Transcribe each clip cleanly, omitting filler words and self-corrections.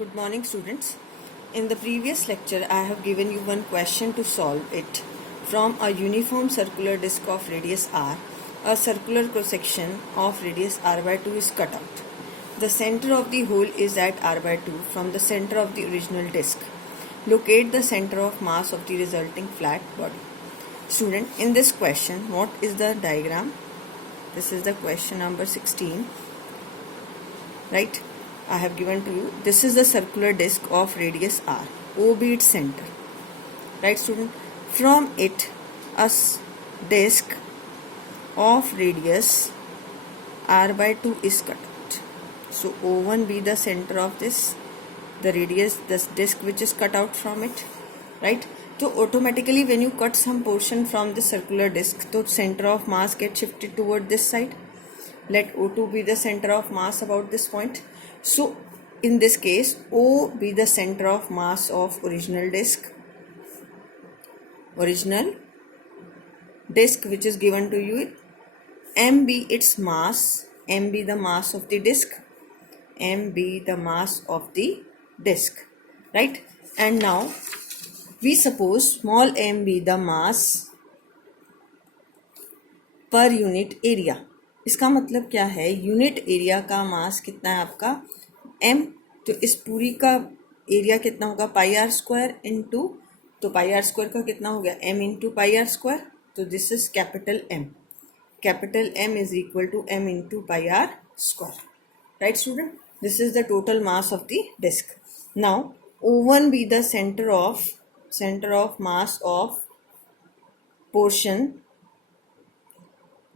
Good morning, students. In the previous lecture, I have given you one question to solve it. From a uniform circular disc of radius r, a circular cross-section of radius r by 2 is cut out. The center of the hole is at r by 2 from the center of the original disc. Locate the center of mass of the resulting flat body. Student, in this question, what is the diagram? This is the question number 16. Right? I have given to you. This is the circular disc of radius r. O be its center. Right, student? From it, a disc of radius r by 2 is cut out. So O1 be the center of this, the radius, this disc which is cut out from it. Right? So automatically when you cut some portion from the circular disc, the center of mass gets shifted toward this side. Let O2 be the center of mass about this point. So in this case, O be the center of mass of original disc which is given to you. M be its mass, M be the mass of the disc, M be the mass of the disc, right? And now we suppose small m be the mass per unit area. इसका मतलब क्या है, unit area का मास कितना है आपका m, तो इस पूरी का एरिया कितना होगा पाई आर स्क्वायर इंटू, तो पाई आर स्क्वायर का कितना हो गया m into pi are square, तो this is capital M is equal to m into pi are square. Right student, this is the total mass of the disc. Now O1 be the centre of mass of portion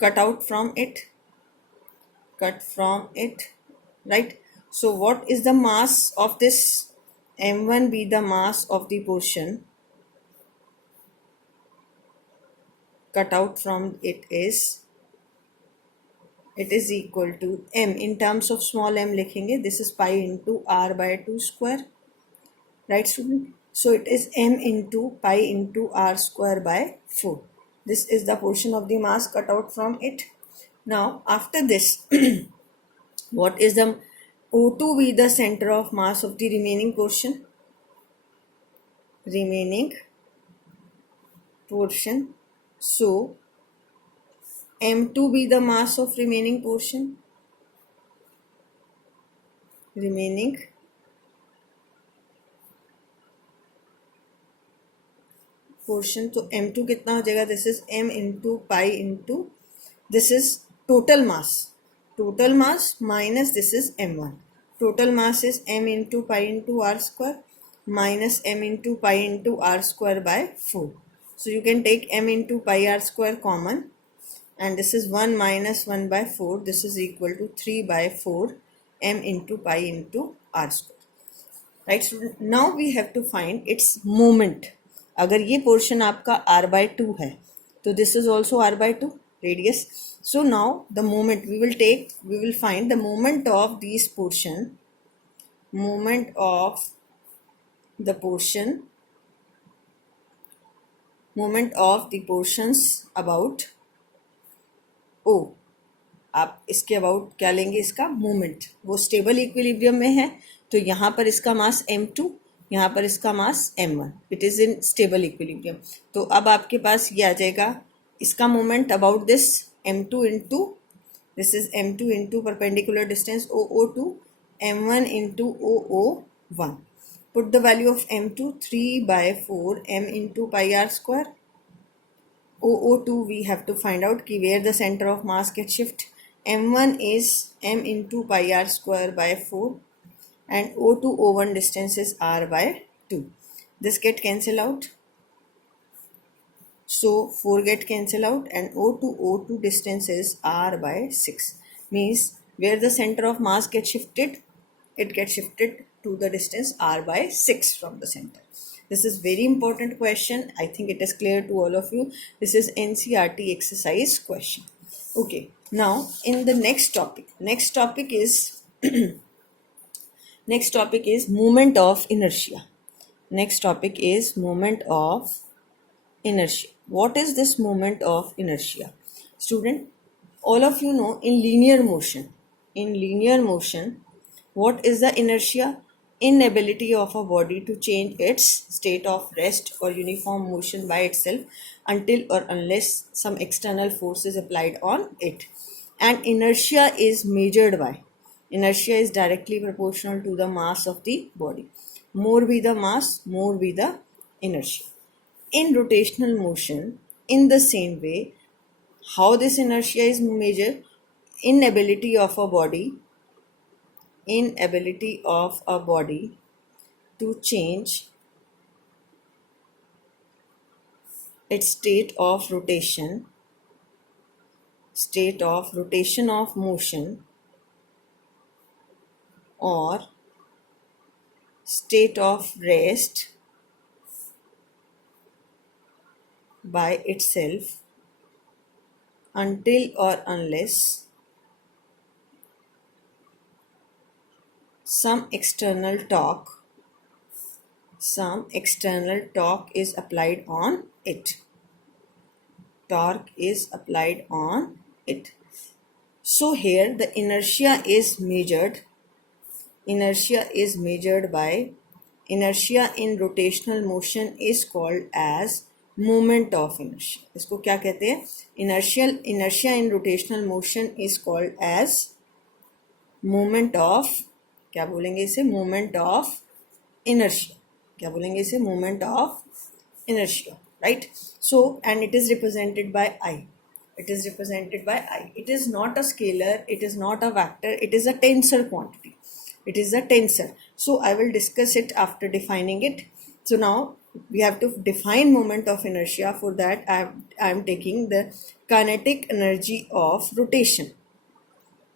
cut from it, right? So what is the mass of this? M1 be the mass of the portion cut out from it is equal to m. In terms of small m लिखेंगे, this is pi into r by 2 square, right student? So it is m into pi into r square by 4. This is the portion of the mass cut out from it. Now after this, what is the O2 be the center of mass of the remaining portion? So M2 be the mass of remaining portion. तो M2 कितना हो जाएगा, this is M into pi into, this is total mass minus this is M1. Total mass is M into pi into R square minus M into pi into R square by 4. So you can take M into pi are square common and this is 1 minus 1 by 4. This is equal to 3 by 4 M into pi into r square. Right student? Now we have to find its moment. अगर ये portion आपका r by 2 है, तो this is also r by 2 radius. So now the moment we will find the moment of these portion, moment of the portions about O. आप इसके about क्या लेंगे, इसका मोमेंट. वो स्टेबल इक्विलिब्रियम में है, तो यहाँ पर इसका मास M2, यहाँ पर इसका mass M1. It is in stable equilibrium. तो अब आपके पास ये आ जाएगा इसका moment about this M2 into, this is M2 into perpendicular distance OO2, M1 into OO1. Put the value of M2 3 by 4 M into pi are square. OO2 we have to find out कि where the center of mass gets shift. M1 is M into pi r square by 4 and O2 O1 distance is r by 2. This get cancel out. So 4 get cancel out and O2 O2 distance is r by 6. Means where the center of mass gets shifted, it gets shifted to the distance r by 6 from the center. This is very important question. I think it is clear to all of you. This is NCERT exercise question. Okay. Now in the next topic is moment of inertia. Next topic is moment of inertia. What is this moment of inertia? Student, all of you know in linear motion, what is the inertia? inability of a body to change its state of rest or uniform motion by itself until or unless some external force is applied on it. And inertia is measured by, inertia is directly proportional to the mass of the body. More be the mass, more be the inertia. In rotational motion, in the same way, how this inertia is measured? Inability of a body, inability of a body to change its state of rotation of motion, or state of rest by itself until or unless some external torque is applied on it. Torque is applied on it. So here the inertia is measured by, inertia in rotational motion is called as moment of inertia. इसको क्या कहते हैं? Inertia in rotational motion is called as moment of, क्या बोलेंगे इसे? Moment of inertia. क्या बोलेंगे इसे? Moment of inertia, right? So, and it is represented by I. It is represented by I. It is not a scalar, it is not a vector, it is a tensor quantity. It is a tensor. So I will discuss it after defining it. So now we have to define moment of inertia. For that I am taking the kinetic energy of rotation.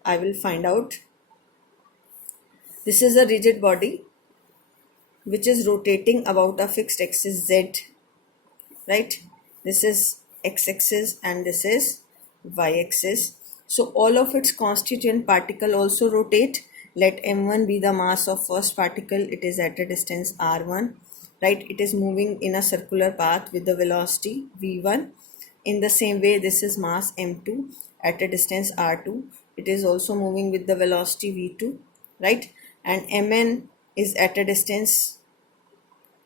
I will find out. This is a rigid body which is rotating about a fixed axis Z, right? This is x-axis and this is y-axis. So all of its constituent particle also rotate. Let m1 be the mass of first particle. It is at a distance r1, right? It is moving in a circular path with the velocity v1. In the same way, this is mass m2 at a distance r2. It is also moving with the velocity v2, right? And mn is at a distance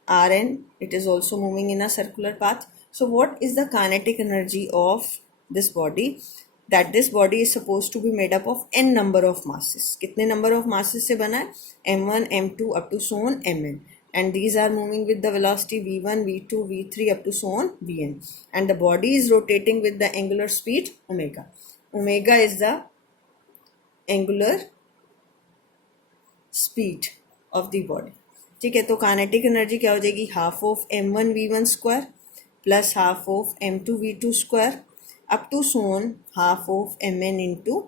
Rn, it is also moving in a circular path. So what is the kinetic energy of this body? That this body is supposed to be made up of n number of masses. कितने number of masses से बना है? m1, m2 up to so on mn. And these are moving with the velocity v1, v2, v3 up to so on vn. And the body is rotating with the angular speed omega. Omega is the angular speed of the body. ठीक है, तो kinetic energy क्या हो जाएगी? Half of m1 v1 square plus half of m2 v2 square up to सोन half of mn into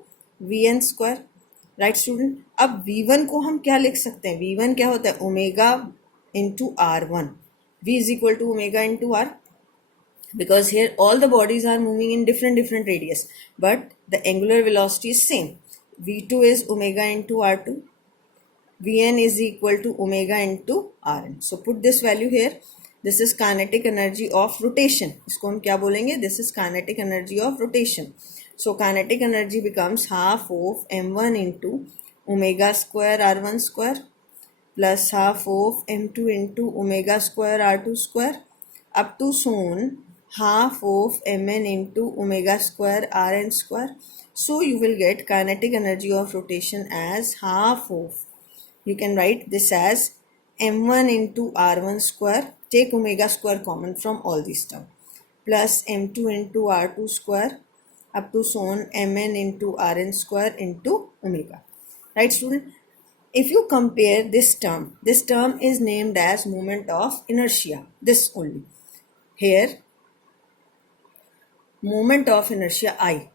vn square, right student? अब v1 को हम क्या लिख सकते हैं? v1 क्या होता है? Omega into r1. v is equal to omega into r, because here all the bodies are moving in different radius, but the angular velocity is same. v2 is omega into r2, Vn is equal to omega into Rn. So put this value here. This is kinetic energy of rotation. इसको हम क्या बोलेंगे? This is kinetic energy of rotation. So kinetic energy becomes half of m1 into omega square r1 square plus half of m2 into omega square r2 square up to soon half of mn into omega square rn square. So you will get kinetic energy of rotation as half of, you can write this as m1 into r1 square, take omega square common from all these terms, plus m2 into r2 square up to so on mn into rn square into omega. Right, student? If you compare this term is named as moment of inertia, this only. Here, moment of inertia I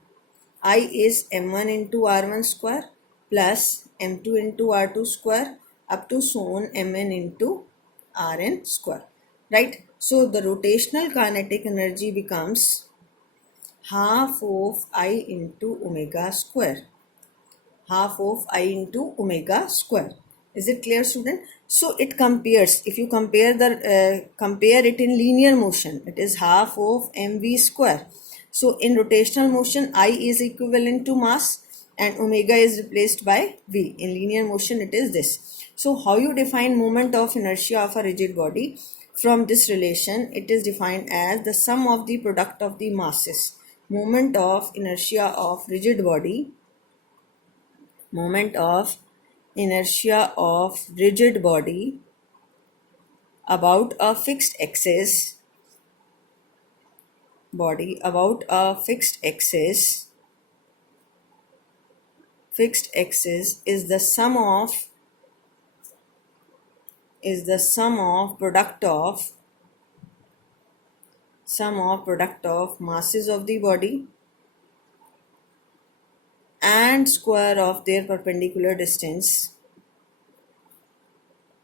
is m1 into r1 square plus m2 into r2 square up to so on mn into rn square, right? So the rotational kinetic energy becomes half of I into omega square. Half of I into omega square. Is it clear, student? So it compares, if you compare it in linear motion, it is half of mv square. So in rotational motion, I is equivalent to mass. and omega is replaced by v. In linear motion it is this. So how you define moment of inertia of a rigid body? From this relation it is defined as the sum of the product of the masses. Moment of inertia of rigid body, moment of inertia of rigid body about a fixed axis, about a fixed axis is the sum of product of masses of the body and square of their perpendicular distance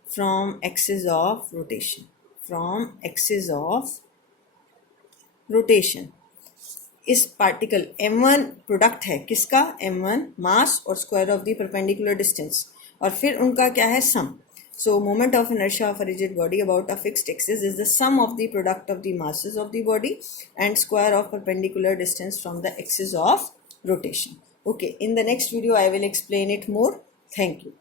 from axis of rotation. इस particle m1 product है किसका? m1 मास और square of the perpendicular distance, और फिर उनका क्या है? सम. So moment of inertia of a rigid body about a fixed axis is the sum of the product of the masses of the body and square of perpendicular distance from the axis of rotation. Okay, in the next video I will explain it more. Thank you.